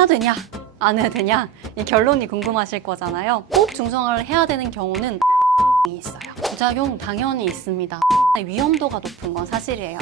해야 되냐 안 해야 되냐 이 결론이 궁금하실 거잖아요. 꼭 중성화를 해야 되는 경우는 있어요. 부작용 당연히 있습니다. 위험도가 높은 건 사실이에요.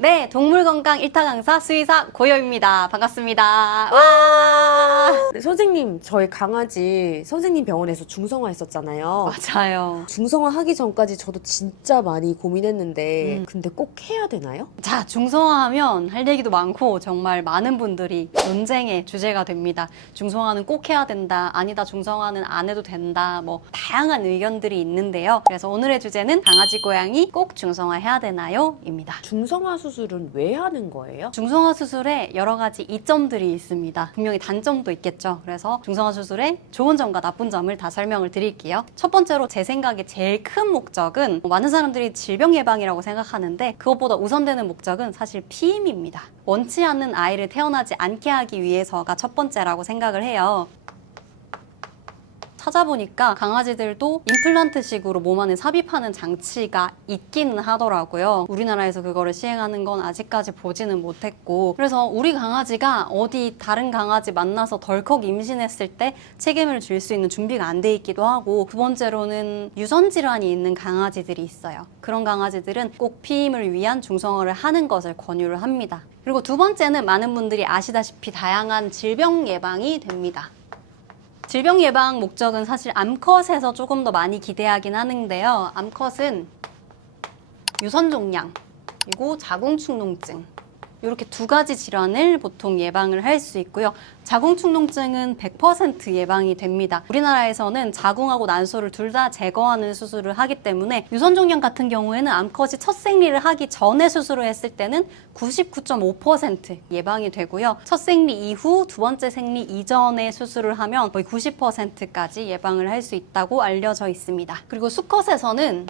네, 동물건강 1타 강사 수의사 고요입니다. 반갑습니다. 와! 네, 선생님, 저희 강아지 선생님 병원에서 중성화 했었잖아요. 맞아요. 중성화 하기 전까지 저도 진짜 많이 고민했는데 근데 꼭 해야 되나요? 자, 중성화하면 할 얘기도 많고 정말 많은 분들이 논쟁의 주제가 됩니다. 중성화는 꼭 해야 된다. 아니다, 중성화는 안 해도 된다. 뭐 다양한 의견들이 있는데요. 그래서 오늘의 주제는 강아지, 고양이 꼭 중성화 해야 되나요? 입니다. 중성화 수술은 왜 하는 거예요? 중성화 수술에 여러 가지 이점들이 있습니다. 분명히 단점도 있겠죠. 그래서 중성화 수술의 좋은 점과 나쁜 점을 다 설명을 드릴게요. 첫 번째로 제 생각에 제일 큰 목적은 많은 사람들이 질병 예방이라고 생각하는데 그것보다 우선되는 목적은 사실 피임입니다. 원치 않는 아이를 태어나지 않게 하기 위해서가 첫 번째라고 생각을 해요. 찾아보니까 강아지들도 임플란트식으로 몸 안에 삽입하는 장치가 있기는 하더라고요. 우리나라에서 그거를 시행하는 건 아직까지 보지는 못했고, 그래서 우리 강아지가 어디 다른 강아지 만나서 덜컥 임신했을 때 책임을 질 수 있는 준비가 안 돼 있기도 하고, 두 번째로는 유전 질환이 있는 강아지들이 있어요. 그런 강아지들은 꼭 피임을 위한 중성화를 하는 것을 권유를 합니다. 그리고 두 번째는 많은 분들이 아시다시피 다양한 질병 예방이 됩니다. 질병 예방 목적은 사실 암컷에서 조금 더 많이 기대하긴 하는데요. 암컷은 유선종양, 그리고 자궁축농증 이렇게 두 가지 질환을 보통 예방을 할 수 있고요. 자궁축농증은 100% 예방이 됩니다. 우리나라에서는 자궁하고 난소를 둘 다 제거하는 수술을 하기 때문에 유선종양 같은 경우에는 암컷이 첫 생리를 하기 전에 수술을 했을 때는 99.5% 예방이 되고요. 첫 생리 이후 두 번째 생리 이전에 수술을 하면 거의 90%까지 예방을 할 수 있다고 알려져 있습니다. 그리고 수컷에서는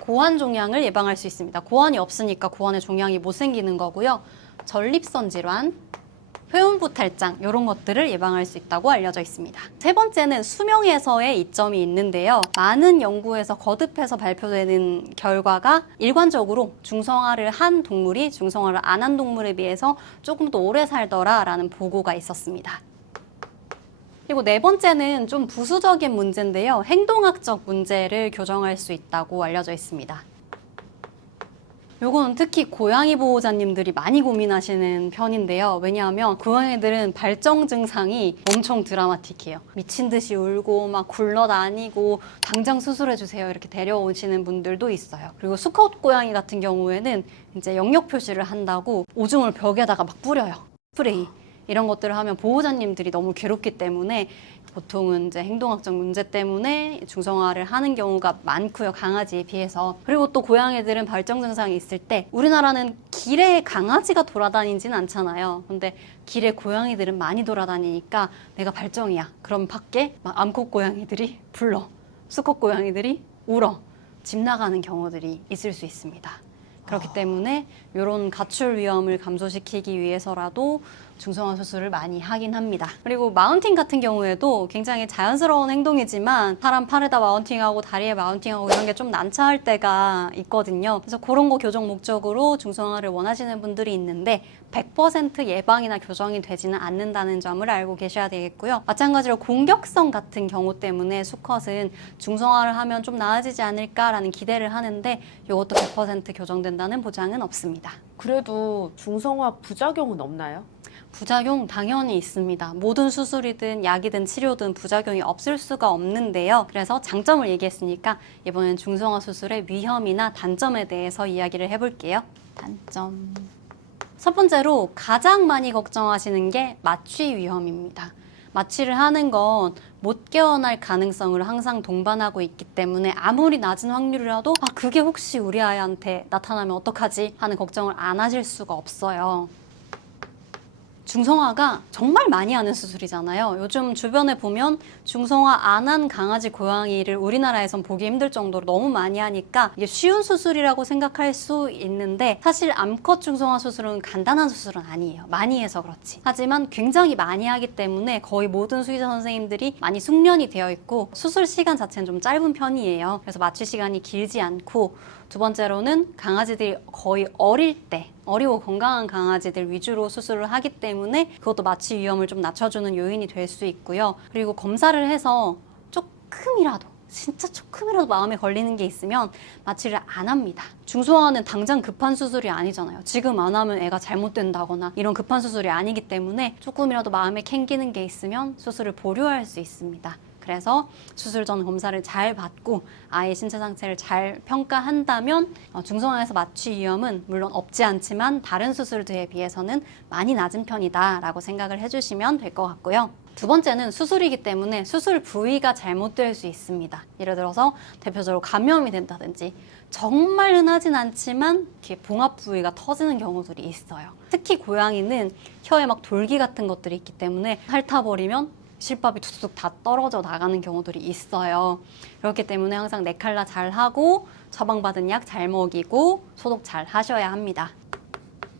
고환 종양을 예방할 수 있습니다. 고환이 없으니까 고환의 종양이 못 생기는 거고요. 전립선 질환, 회음부 탈장 이런 것들을 예방할 수 있다고 알려져 있습니다. 세 번째는 수명에서의 이점이 있는데요. 많은 연구에서 거듭해서 발표되는 결과가 일관적으로 중성화를 한 동물이 중성화를 안 한 동물에 비해서 조금 더 오래 살더라라는 보고가 있었습니다. 그리고 네 번째는 좀 부수적인 문제인데요. 행동학적 문제를 교정할 수 있다고 알려져 있습니다. 요거는 특히 고양이 보호자님들이 많이 고민하시는 편인데요. 왜냐하면 고양이들은 발정 증상이 엄청 드라마틱해요. 미친 듯이 울고 막 굴러다니고 당장 수술해주세요 이렇게 데려오시는 분들도 있어요. 그리고 수컷 고양이 같은 경우에는 이제 영역 표시를 한다고 오줌을 벽에다가 막 뿌려요. 스프레이. 이런 것들을 하면 보호자님들이 너무 괴롭기 때문에 보통은 이제 행동학적 문제 때문에 중성화를 하는 경우가 많고요, 강아지에 비해서. 그리고 또 고양이들은 발정 증상이 있을 때 우리나라는 길에 강아지가 돌아다니진 않잖아요. 근데 길에 고양이들은 많이 돌아다니니까 내가 발정이야. 그럼 밖에 막 암컷 고양이들이 불러, 수컷 고양이들이 울어, 집 나가는 경우들이 있을 수 있습니다. 그렇기 때문에 이런 가출 위험을 감소시키기 위해서라도 중성화 수술을 많이 하긴 합니다. 그리고 마운팅 같은 경우에도 굉장히 자연스러운 행동이지만 사람 팔에다 마운팅하고 다리에 마운팅하고 이런 게 좀 난처할 때가 있거든요. 그래서 그런 거 교정 목적으로 중성화를 원하시는 분들이 있는데 100% 예방이나 교정이 되지는 않는다는 점을 알고 계셔야 되겠고요. 마찬가지로 공격성 같은 경우 때문에 수컷은 중성화를 하면 좀 나아지지 않을까라는 기대를 하는데 이것도 100% 교정된다는 보장은 없습니다. 그래도 중성화 부작용은 없나요? 부작용 당연히 있습니다. 모든 수술이든 약이든 치료든 부작용이 없을 수가 없는데요. 그래서 장점을 얘기했으니까 이번엔 중성화 수술의 위험이나 단점에 대해서 이야기를 해볼게요. 단점. 첫 번째로 가장 많이 걱정하시는 게 마취 위험입니다. 마취를 하는 건 못 깨어날 가능성을 항상 동반하고 있기 때문에 아무리 낮은 확률이라도 그게 혹시 우리 아이한테 나타나면 어떡하지 하는 걱정을 안 하실 수가 없어요. 중성화가 정말 많이 하는 수술이잖아요. 요즘 주변에 보면 중성화 안 한 강아지, 고양이를 우리나라에선 보기 힘들 정도로 너무 많이 하니까 이게 쉬운 수술이라고 생각할 수 있는데 사실 암컷 중성화 수술은 간단한 수술은 아니에요. 많이 해서 그렇지. 하지만 굉장히 많이 하기 때문에 거의 모든 수의사 선생님들이 많이 숙련이 되어 있고 수술 시간 자체는 좀 짧은 편이에요. 그래서 마취 시간이 길지 않고 두 번째로는 강아지들이 거의 어릴 때 어리고 건강한 강아지들 위주로 수술을 하기 때문에 그것도 마취 위험을 좀 낮춰주는 요인이 될 수 있고요. 그리고 검사를 해서 조금이라도 진짜 조금이라도 마음에 걸리는 게 있으면 마취를 안 합니다. 중소화는 당장 급한 수술이 아니잖아요. 지금 안 하면 애가 잘못된다거나 이런 급한 수술이 아니기 때문에 조금이라도 마음에 캥기는 게 있으면 수술을 보류할 수 있습니다. 그래서 수술 전 검사를 잘 받고 아이의 신체 상태를 잘 평가한다면 중성화에서 마취 위험은 물론 없지 않지만 다른 수술들에 비해서는 많이 낮은 편이다라고 생각을 해주시면 될 것 같고요. 두 번째는 수술이기 때문에 수술 부위가 잘못될 수 있습니다. 예를 들어서 대표적으로 감염이 된다든지 정말 흔하진 않지만 이렇게 봉합 부위가 터지는 경우들이 있어요. 특히 고양이는 혀에 막 돌기 같은 것들이 있기 때문에 핥아버리면 실밥이 툭툭 다 떨어져 나가는 경우들이 있어요. 그렇기 때문에 항상 네칼라 잘 하고 처방받은 약 잘 먹이고 소독 잘 하셔야 합니다.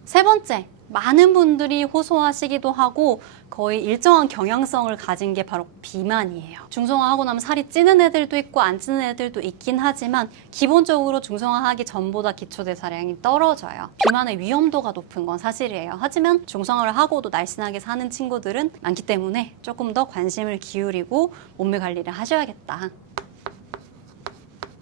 세 번째, 많은 분들이 호소하시기도 하고 거의 일정한 경향성을 가진 게 바로 비만이에요. 중성화하고 나면 살이 찌는 애들도 있고 안 찌는 애들도 있긴 하지만 기본적으로 중성화하기 전보다 기초대사량이 떨어져요. 비만의 위험도가 높은 건 사실이에요. 하지만 중성화를 하고도 날씬하게 사는 친구들은 많기 때문에 조금 더 관심을 기울이고 몸매 관리를 하셔야겠다.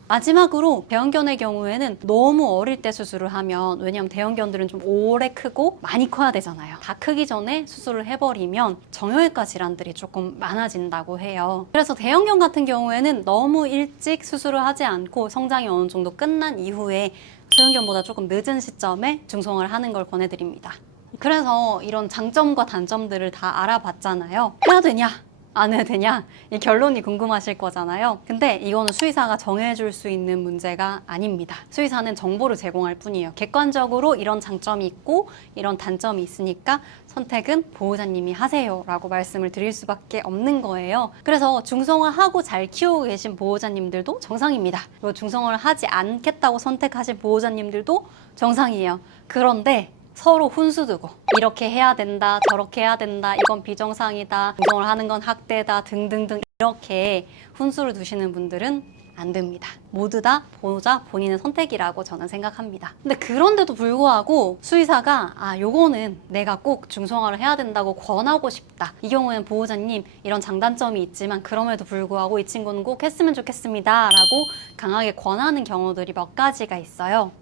마지막으로 대형견의 경우에는 너무 어릴 때 수술을 하면, 왜냐하면 대형견들은 좀 오래 크고 많이 커야 되잖아요. 다 크기 전에 수술을 해버리면 정형외과 질환들이 조금 많아진다고 해요. 그래서 대형견 같은 경우에는 너무 일찍 수술을 하지 않고 성장이 어느 정도 끝난 이후에 소형견보다 조금 늦은 시점에 중성화를 하는 걸 권해드립니다. 그래서 이런 장점과 단점들을 다 알아봤잖아요. 해야 되냐? 안 해도 되냐? 이 결론이 궁금하실 거잖아요. 근데 이거는 수의사가 정해줄 수 있는 문제가 아닙니다. 수의사는 정보를 제공할 뿐이에요. 객관적으로 이런 장점이 있고 이런 단점이 있으니까 선택은 보호자님이 하세요 라고 말씀을 드릴 수밖에 없는 거예요. 그래서 중성화하고 잘 키우고 계신 보호자님들도 정상입니다. 그리고 중성화를 하지 않겠다고 선택하신 보호자님들도 정상이에요. 그런데 서로 훈수두고 이렇게 해야 된다, 저렇게 해야 된다, 이건 비정상이다, 중성화를 하는 건 학대다 등등등 이렇게 훈수를 두시는 분들은 안 됩니다. 모두 다 보호자 본인의 선택이라고 저는 생각합니다. 근데 그런데도 불구하고 수의사가 요거는 내가 꼭 중성화를 해야 된다고 권하고 싶다. 이 경우에는 보호자님 이런 장단점이 있지만 그럼에도 불구하고 이 친구는 꼭 했으면 좋겠습니다 라고 강하게 권하는 경우들이 몇 가지가 있어요.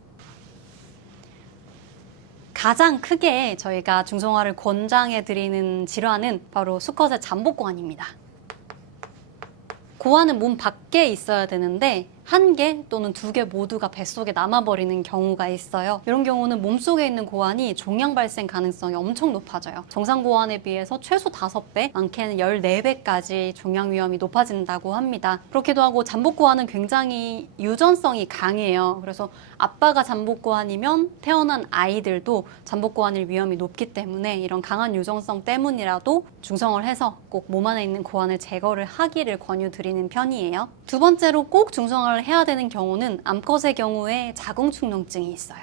가장 크게 저희가 중성화를 권장해 드리는 질환은 바로 수컷의 잠복고환입니다. 고환은 몸 밖에 있어야 되는데 1개 또는 2개 모두가 뱃속에 남아버리는 경우가 있어요. 이런 경우는 몸속에 있는 고환이 종양 발생 가능성이 엄청 높아져요. 정상 고환에 비해서 최소 5배, 많게는 14배까지 종양 위험이 높아진다고 합니다. 그렇기도 하고 잠복고환은 굉장히 유전성이 강해요. 그래서 아빠가 잠복고환이면 태어난 아이들도 잠복고환일 위험이 높기 때문에 이런 강한 유전성 때문이라도 중성을 해서 꼭 몸 안에 있는 고환을 제거를 하기를 권유드리는 편이에요. 두 번째로 꼭 중성화를 해야 되는 경우는 암컷의 경우에 자궁축농증이 있어요.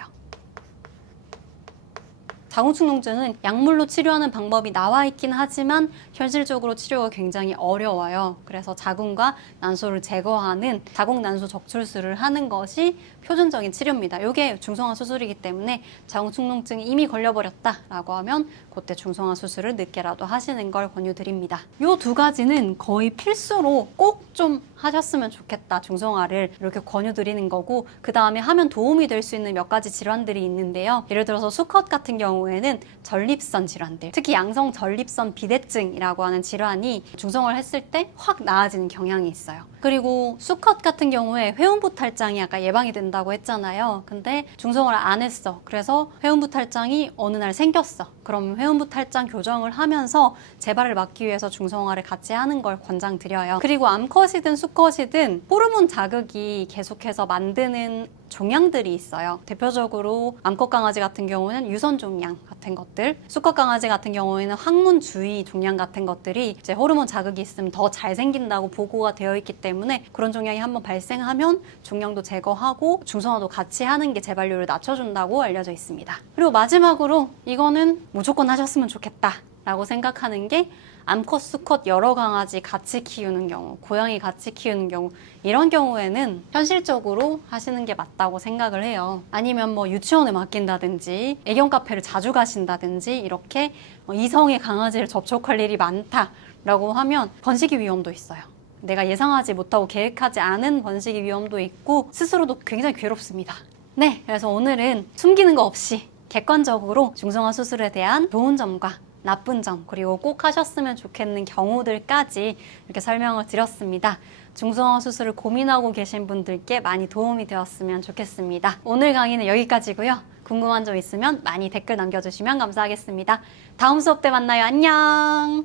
자궁축농증은 약물로 치료하는 방법이 나와 있긴 하지만 현실적으로 치료가 굉장히 어려워요. 그래서 자궁과 난소를 제거하는 자궁 난소 적출술을 하는 것이 표준적인 치료입니다. 이게 중성화 수술이기 때문에 자궁축농증이 이미 걸려버렸다라고 하면 그때 중성화 수술을 늦게라도 하시는 걸 권유드립니다. 이 2가지는 거의 필수로 꼭 좀 하셨으면 좋겠다, 중성화를 이렇게 권유드리는 거고, 그 다음에 하면 도움이 될 수 있는 몇 가지 질환들이 있는데요. 예를 들어서 수컷 같은 경우에는 전립선 질환들, 특히 양성 전립선 비대증이라고 하는 질환이 중성화를 했을 때 확 나아지는 경향이 있어요. 그리고 수컷 같은 경우에 회음부 탈장이 아까 예방이 된다고 했잖아요. 근데 중성화를 안 했어. 그래서 회음부 탈장이 어느 날 생겼어. 그럼 회음부 탈장 교정을 하면서 재발을 막기 위해서 중성화를 같이 하는 걸 권장드려요. 그리고 암컷이든 수컷이든 호르몬 자극이 계속해서 만드는 종양들이 있어요. 대표적으로 암컷 강아지 같은 경우는 유선 종양 같은 것들, 수컷 강아지 같은 경우에는 항문 주위 종양 같은 것들이 이제 호르몬 자극이 있으면 더 잘 생긴다고 보고가 되어 있기 때문에 그런 종양이 한번 발생하면 종양도 제거하고 중성화도 같이 하는 게 재발률을 낮춰준다고 알려져 있습니다. 그리고 마지막으로 이거는 무조건 하셨으면 좋겠다 라고 생각하는 게 암컷, 수컷 여러 강아지 같이 키우는 경우, 고양이 같이 키우는 경우, 이런 경우에는 현실적으로 하시는 게 맞다고 생각을 해요. 아니면 뭐 유치원에 맡긴다든지 애견 카페를 자주 가신다든지 이렇게 이성의 강아지를 접촉할 일이 많다라고 하면 번식이 위험도 있어요. 내가 예상하지 못하고 계획하지 않은 번식이 위험도 있고 스스로도 굉장히 괴롭습니다. 네, 그래서 오늘은 숨기는 거 없이 객관적으로 중성화 수술에 대한 좋은 점과 나쁜 점, 그리고 꼭 하셨으면 좋겠는 경우들까지 이렇게 설명을 드렸습니다. 중성화 수술을 고민하고 계신 분들께 많이 도움이 되었으면 좋겠습니다. 오늘 강의는 여기까지고요. 궁금한 점 있으면 많이 댓글 남겨주시면 감사하겠습니다. 다음 수업 때 만나요. 안녕!